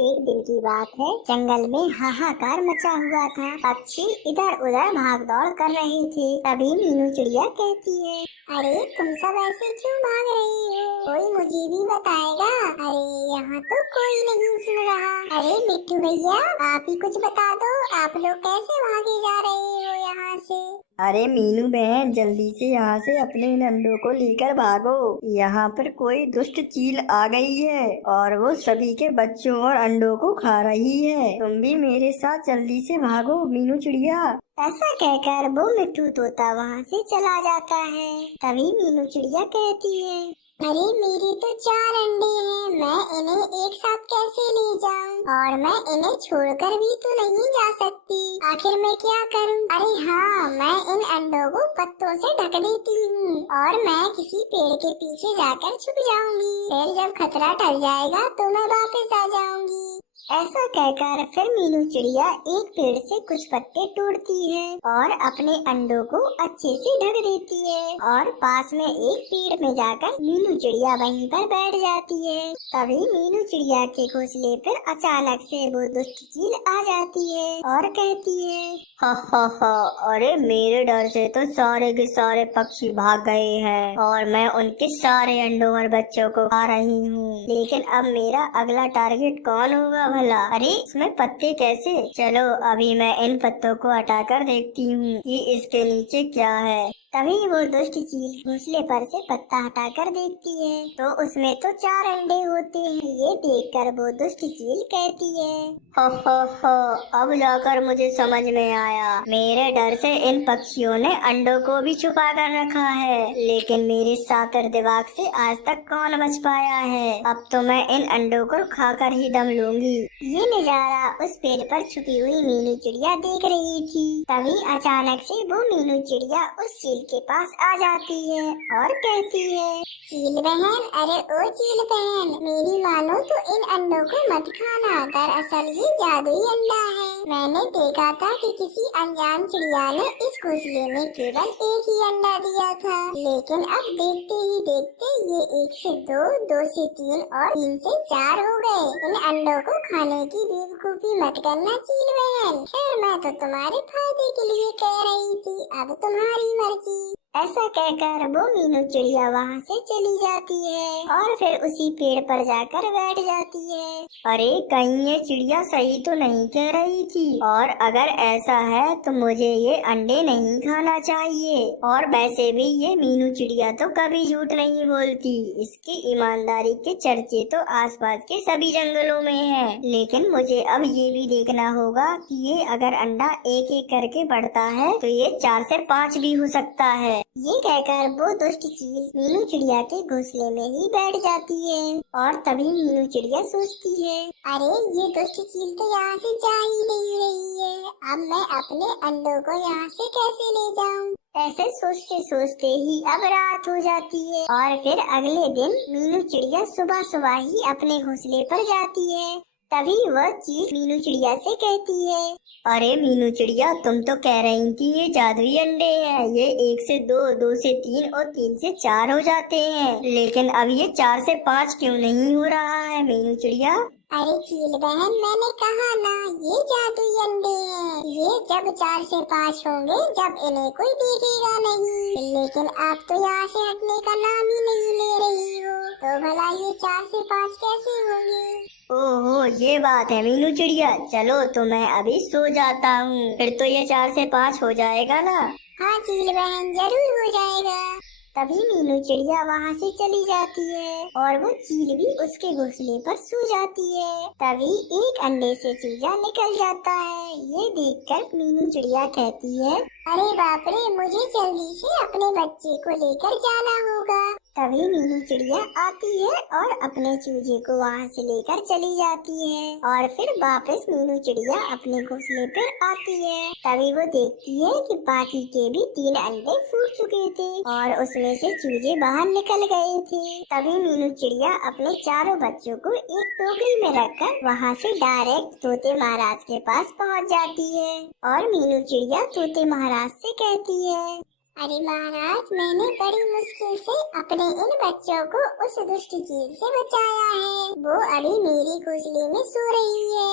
एक दिन की बात है, जंगल में हाहाकार मचा हुआ था। पक्षी इधर उधर भाग दौड़ कर रहे थे। तभी मीनू चिड़िया कहती है, अरे तुम सब ऐसे क्यों भाग रही हो? कोई मुझे भी बताएगा? अरे यहाँ तो कोई नहीं सुन रहा। अरे मिट्टू भैया, आप ही कुछ बता दो, आप लोग कैसे भागे जा रहे हो यहाँ से? अरे मीनू बहन, जल्दी से यहाँ से अपने इन अंडों को लेकर भागो। यहाँ पर कोई दुष्ट चील आ गई है और वो सभी के बच्चों और अंडों को खा रही है। तुम भी मेरे साथ जल्दी से भागो मीनू चिड़िया। ऐसा कहकर वो मिट्टू तोता वहाँ से चला जाता है। तभी मीनू चिड़िया कहती है, अरे मेरे तो 4 अंडे हैं, मैं इन्हें एक साथ कैसे ले जाऊं? और मैं इन्हें छोड़कर भी तो नहीं जा सकती। आखिर मैं क्या करूं? अरे हाँ, मैं इन अंडों को पत्तों से ढक देती हूँ और मैं किसी पेड़ के पीछे जाकर छुप जाऊंगी। फिर जब खतरा टल जाएगा तो मैं वापस आ जाऊंगी। ऐसा कहकर फिर मीनू चिड़िया एक पेड़ से कुछ पत्ते तोड़ती है और अपने अंडों को अच्छे से ढक देती है और पास में एक पेड़ में जाकर मीनू चिड़िया वहीं पर बैठ जाती है। तभी मीनू चिड़िया के घोंसले पर अचानक से वो दुष्ट चील आ जाती है और कहती है, हा, अरे मेरे डर से तो सारे के सारे पक्षी भाग गए हैं और मैं उनके सारे अंडों और बच्चों को खा रही हूँ। लेकिन अब मेरा अगला टारगेट कौन होगा भला? अरे इसमें पत्ते कैसे? चलो अभी मैं इन पत्तों को हटाकर देखती हूँ कि इसके नीचे क्या है। तभी वो दुष्ट चील घोंसले पर से पत्ता हटाकर देखती है तो उसमें तो 4 अंडे होते हैं। ये देखकर वो दुष्ट चील कहती है, हो, अब जाकर मुझे समझ में आया। मेरे डर से इन पक्षियों ने अंडों को भी छुपा कर रखा है, लेकिन मेरे सातर दिमाग से आज तक कौन बच पाया है। अब तो मैं इन अंडों को खाकर ही दम लूंगी। ये नजारा उस पेड़ पर छुपी हुई मीनू चिड़िया देख रही थी। तभी अचानक से वो मीनू चिड़िया उस चील के पास आ जाती है और कहती है, चील बहन, अरे ओ चील बहन, मेरी मानो तो इन अंडों को मत खाना। दरअसल ये जादुई अंडा है। मैंने देखा था कि किसी अनजान चिड़िया ने इस घोंसले में केवल एक ही अंडा दिया था, लेकिन अब देखते ही देखते ये 1 से 2, 2 से 3 और 3 से 4 हो गए। इन अंडों को खाने की बेवकूफी मत करना चील बहन। खैर मैं तो तुम्हारे फायदे के लिए कह रही थी, अब तुम्हारी मर्जी। ऐसा कहकर वो मीनू चिड़िया वहाँ से चली जाती है और फिर उसी पेड़ पर जाकर बैठ जाती है। अरे कहीं ये चिड़िया सही तो नहीं कह रही थी, और अगर ऐसा है तो मुझे ये अंडे नहीं खाना चाहिए। और वैसे भी ये मीनू चिड़िया तो कभी झूठ नहीं बोलती। इसकी ईमानदारी के चर्चे तो आसपास के सभी जंगलों में हैं। लेकिन मुझे अब ये भी देखना होगा कि ये अगर अंडा एक एक करके बढ़ता है तो ये 4 से 5 भी हो सकता है। ये कहकर वो दुष्ट चील मीनू चिड़िया के घोंसले में ही बैठ जाती है और तभी मीनू चिड़िया सोचती है, अरे ये दुष्ट चील तो यहाँ से जा ही नहीं रही है। अब मैं अपने अंडों को यहाँ से कैसे ले जाऊँ? ऐसे सोचते सोचते ही अब रात हो जाती है और फिर अगले दिन मीनू चिड़िया सुबह सुबह ही अपने घोंसले पर जाती है। तभी वह चील मीनू चिड़िया से कहती है, अरे मीनू चिड़िया, तुम तो कह रही थी ये जादुई अंडे हैं। ये 1 से 2, 2 से 3 और 3 से 4 हो जाते हैं, लेकिन अब ये 4 से 5 क्यों नहीं हो रहा है मीनू चिड़िया? अरे चील बहन, मैंने कहा ना, ये जादुई अंडे हैं। ये जब 4 से 5 होंगे जब इन्हें कोई देखेगा नहीं। लेकिन आप तो यहाँ से हटने का नाम ही नहीं ले रही हो, तो भला ये 4 से 5 कैसे होंगे? ओहो, ये बात है मीनू चिड़िया। चलो तो मैं अभी सो जाता हूँ, फिर तो ये 4 से 5 हो जाएगा ना। हाँ चील बहन, जरूर हो जाएगा। तभी मीनू चिड़िया वहाँ से चली जाती है और वो चील भी उसके घोंसले पर सो जाती है। तभी एक अंडे से चूजा निकल जाता है। ये देखकर मीनू चिड़िया कहती है, अरे बाप रे, मुझे जल्दी से अपने बच्चे को लेकर जाना होगा। तभी मीनू चिड़िया आती है और अपने चूजे को वहाँ से लेकर चली जाती है और फिर वापस मीनू चिड़िया अपने घोंसले पर आती है। तभी वो देखती है कि बाकी के भी 3 अंडे फूट चुके थे और उसमें से चूजे बाहर निकल गए थे। तभी मीनू चिड़िया अपने चारों बच्चों को एक टोकरी में रखकर वहाँ से डायरेक्ट तोते महाराज के पास पहुँच जाती है और मीनू चिड़िया तोते महाराज से कहती है, अरे महाराज, मैंने बड़ी मुश्किल से अपने इन बच्चों को उस दुष्ट चील से बचाया है। वो अभी मेरी घोंसले में सो रही है।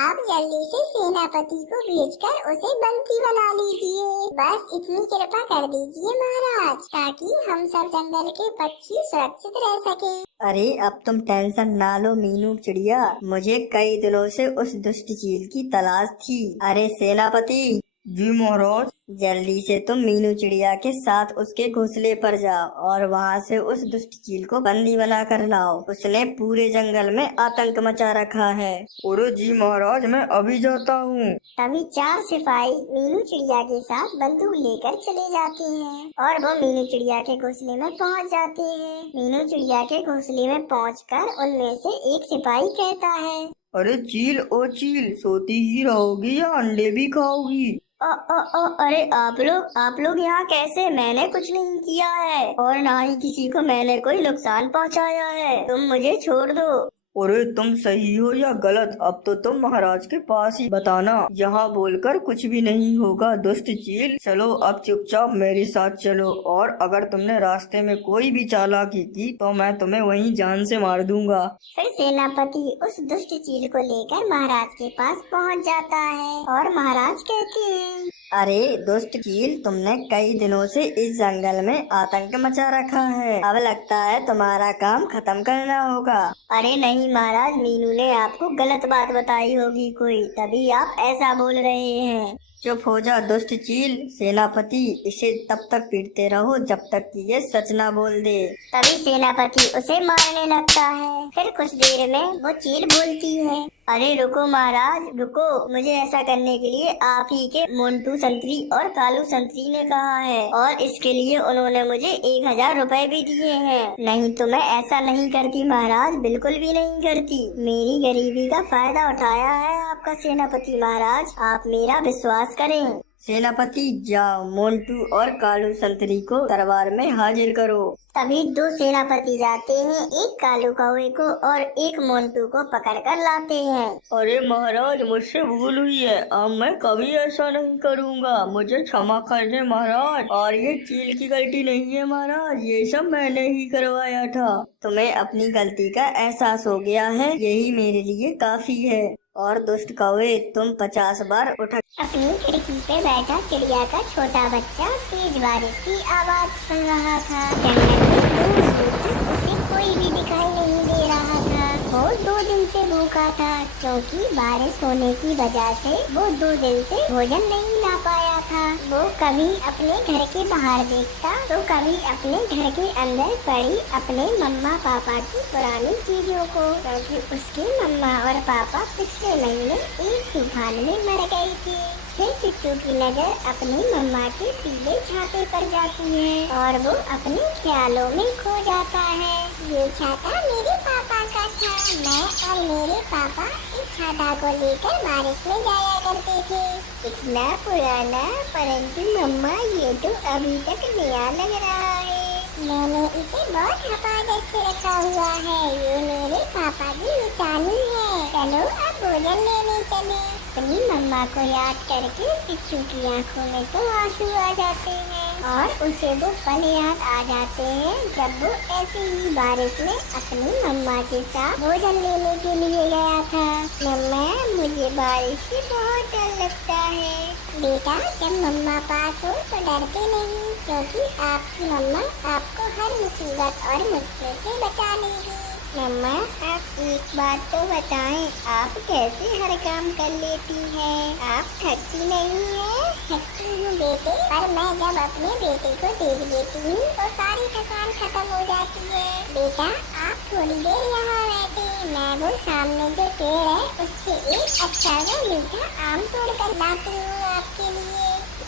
आप जल्दी से सेनापति को भेजकर उसे बंदी बना लीजिए। बस इतनी कृपा कर दीजिए महाराज, ताकि हम सब जंगल के पक्षी सुरक्षित रह सके। अरे अब तुम टेंशन ना लो मीनू चिड़िया, मुझे कई दिनों से उस दुष्ट चील की तलाश थी। अरे सेनापति। जी महाराज। जल्दी से तुम मीनू चिड़िया के साथ उसके घोंसले पर जाओ और वहाँ से उस दुष्ट चील को बंदी बना कर लाओ। उसने पूरे जंगल में आतंक मचा रखा है। अरे जी महाराज, मैं अभी जाता हूँ। तभी 4 सिपाही मीनू चिड़िया के साथ बंदूक लेकर चले जाते हैं और वो मीनू चिड़िया के घोंसले में पहुँच जाते हैं। मीनू चिड़िया के घोंसले में पहुँचकर उनमें से एक सिपाही कहता है, अरे चील, ओ चील, सोती ही रहोगी या अंडे भी खाओगी? अरे आप लोग यहाँ कैसे? मैंने कुछ नहीं किया है और ना ही किसी को मैंने कोई नुकसान पहुँचाया है। तुम मुझे छोड़ दो। अरे तुम सही हो या गलत, अब तो तुम महाराज के पास ही बताना। यहाँ बोलकर कुछ भी नहीं होगा दुष्ट चील। चलो अब चुपचाप मेरे साथ चलो, और अगर तुमने रास्ते में कोई भी चालाकी की तो मैं तुम्हें वहीं जान से मार दूंगा। फिर सेनापति उस दुष्ट चील को लेकर महाराज के पास पहुंच जाता है और महाराज कहते हैं, अरे दुष्ट चील, तुमने कई दिनों से इस जंगल में आतंक मचा रखा है। अब लगता है तुम्हारा काम खत्म करना होगा। अरे नहीं महाराज, मीनू ने आपको गलत बात बताई होगी कोई, तभी आप ऐसा बोल रहे हैं। चुप हो जा दुष्ट चील। सेनापति, इसे तब तक पीटते रहो जब तक कि ये सच ना बोल दे। तभी सेनापति उसे मारने लगता है। फिर कुछ देर में वो चील बोलती है, अरे रुको महाराज रुको, मुझे ऐसा करने के लिए आप ही के मोंटू संतरी और कालू संतरी ने कहा है और इसके लिए उन्होंने मुझे 1000 रुपए भी दिए हैं। नहीं तो मैं ऐसा नहीं करती महाराज, बिल्कुल भी नहीं करती। मेरी गरीबी का फायदा उठाया है आपका सेनापति महाराज, आप मेरा विश्वास करें। सेनापति जाओ, मोंटू और कालू संतरी को दरबार में हाजिर करो। तभी 2 सेनापति जाते हैं, एक कालू कौवे को और एक मोंटू को पकड़कर लाते हैं। अरे महाराज, मुझसे भूल हुई है, अब मैं कभी ऐसा नहीं करूँगा, मुझे क्षमा कर दे महाराज। और ये चील की गलती नहीं है महाराज, ये सब मैंने ही करवाया था। तुम्हें अपनी गलती का एहसास हो गया है, यही मेरे लिए काफी है। और दुष्ट कौवे, तुम 50 बार उठ। अपनी खिड़की पे बैठा चिड़िया का छोटा बच्चा तेज बारिश की आवाज सुन रहा था। जंगल में दूर दूर तक उसे कोई भी दिखाई नहीं दे रहा था। वो 2 दिन से भूखा था, क्योंकि बारिश होने की वजह से वो 2 दिन से भोजन नहीं ला पाया था। वो कभी अपने घर के बाहर देखता तो कभी अपने घर के अंदर पड़ी अपने मम्मा पापा की पुरानी चीजों को, क्योंकि उसके मम्मा और पापा पिछले महीने एक तूफान में मर गई थी। फिर चिट्टू की नजर अपनी मम्मा के पीले छाते पर जाती है और वो अपने ख्यालों में खो जाता है। ये छाता मेरे पापा का था, मैं और मेरे पापा इस छाता को लेकर बारिश में जाया करते थे। इतना पुराना, परंतु मम्मा ये तो अभी तक नया लग रहा है। मैंने इसे बहुत हिफाजत से रखा हुआ है, ये मेरे पापा की निशानी है। चलो अब भोजन लेने चले। अपनी मम्मा को याद करके चिट्टू की आंखों में तो आंसू आ जाते हैं और उसे वो पल याद आ जाते हैं जब वो ऐसे ही बारिश में अपनी मम्मा के साथ भोजन लेने के लिए गया था। मम्मा, मुझे बारिश से बहुत डर लगता है। बेटा, जब मम्मा पास हो तो डरते नहीं, क्योंकि आपकी मम्मा आपको हर मुसीबत और मुश्किल से बचा लेगी। मम्मा, आप एक बात तो बताएं, आप कैसे हर काम कर लेती हैं? आप थकती नहीं हैं? थकती हूँ बेटे, पर मैं जब अपने बेटे को देख लेती हूँ तो सारी थकान खत्म हो जाती है। बेटा, आप थोड़ी देर यहाँ बैठे, मैं वो सामने जो पेड़ है उससे एक अच्छा सा मीठा आम तोड़ कर लाती हूँ आपके लिए।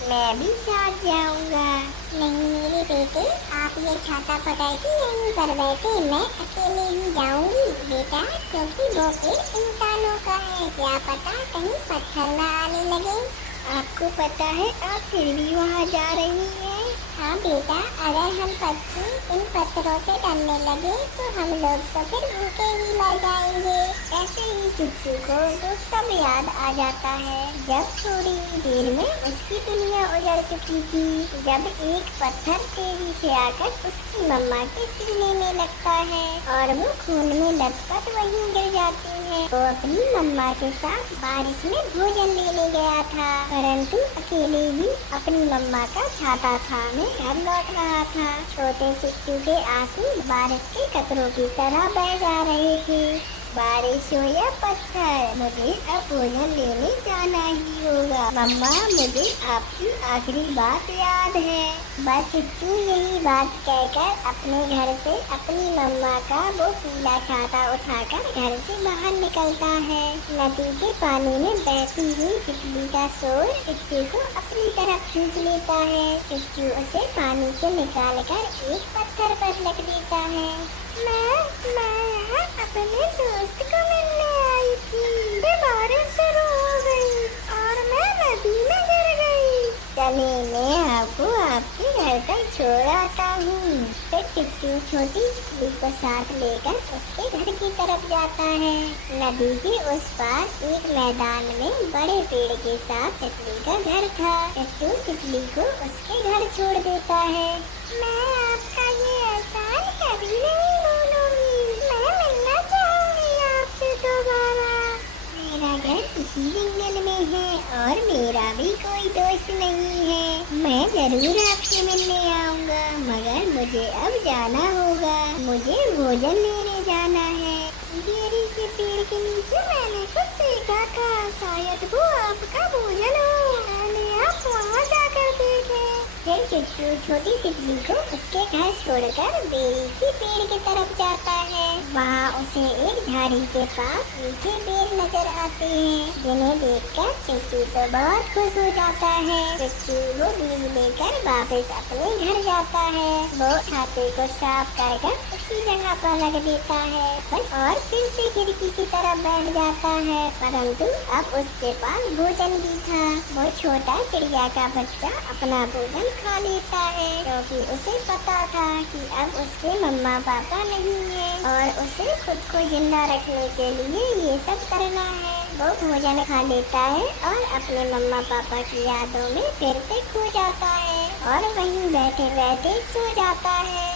मैं भी साथ जाऊंगा। नहीं मेरे बेटे, आप ये छाता पकड़ के यहीं पर बैठे, मैं अकेले ही जाऊंगी बेटा, क्योंकि वो पेड़ इंसानों का है, क्या पता कहीं पत्थर न आने लगे। आपको पता है आप फिर भी वहाँ जा रही हैं? हाँ बेटा, अगर हम पक्षी इन पत्थरों से डरने लगे तो हम लोग तो फिर भूखे ही मर जाएंगे। ऐसे ही चुच्चू को तो सब याद आ जाता है जब थोड़ी ही देर में उसकी दुनिया उजड़ चुकी थी, जब एक पत्थर तेजी से आकर उसकी मम्मा के सीने में लगता है और वो खून में लथपथ वहीं गिर जाती है। वो अपनी मम्मा के साथ बारिश में भोजन लेने गया था, परंतु अकेले ही अपनी मम्मा का छाता थामे घर लौट रहा था। छोटे चुच्चू के आंसू बारिश के कतरों की तरह बह जा रहे थे। बारिश हो या पत्थर, मुझे अब भोजन लेने जाना ही होगा। मम्मा, मुझे आपकी आखिरी बात याद है। बस चुच्चू यही बात कहकर अपने घर से अपनी मम्मा का वो पीला छाता उठाकर घर से बाहर निकलता है। नदी के पानी में बहती हुई तितली का शोर चुच्चू को अपनी तरफ खींच लेता है। चुच्चू उसे पानी से निकालकर एक पत्थर पर रख देता है। मैं अपने दोस्त को मिलने आई थी, बारिश शुरू हो गई और मैं नदी में गिर गई। चलिए, मैं आपको आपके घर तक छोड़ आता हूँ। फिर चुच्चू छोटी तितली को साथ लेकर उसके घर की तरफ जाता है। नदी के उस पार एक मैदान में बड़े पेड़ के साथ तितली का घर था। चुच्चू तितली को उसके घर छोड़ देता है। मैं आपका ये एहसान कभी नहीं भूलूंगी। मैं मिलना चाहूंगी आपसे दोबारा। मेरा घर इसी जंगल में है और मेरा भी कोई दोस्त नहीं है। मैं जरूर आपसे मिलने आऊंगा, मगर मुझे अब जाना होगा। मुझे भोजन लेने जाना है। बेरी के पेड़ के नीचे मैंने कुछ देखा था, शायद वो आपका भोजन हो। मैंने आप वहाँ जाकर देखे। फिर चुच्चू छोटी तितली को उसके घर छोड़कर बेरी के पेड़ की तरफ जाता है। वहाँ उसे एक झाड़ी के पास मीठे बेर नजर आते हैं, जिन्हें देखकर चुच्चू तो बहुत खुश हो जाता है। चुच्चू वो बीज लेकर वापस अपने घर जाता है। वो छाते को साफ कर उसी जगह पर रख देता है बस, और फिर से खिड़की की तरफ बैठ जाता है। परंतु अब उसके पास भोजन भी था। वो छोटा चिड़िया का बच्चा अपना भोजन खा लेता है, क्योंकि उसे पता था कि अब उसके मम्मा पापा नहीं है और उसे खुद को जिंदा रखने के लिए ये सब करना है। वो भोजन खा लेता है और अपने मम्मा पापा की यादों में फिर से खो जाता है और वहीं बैठे बैठे सो जाता है।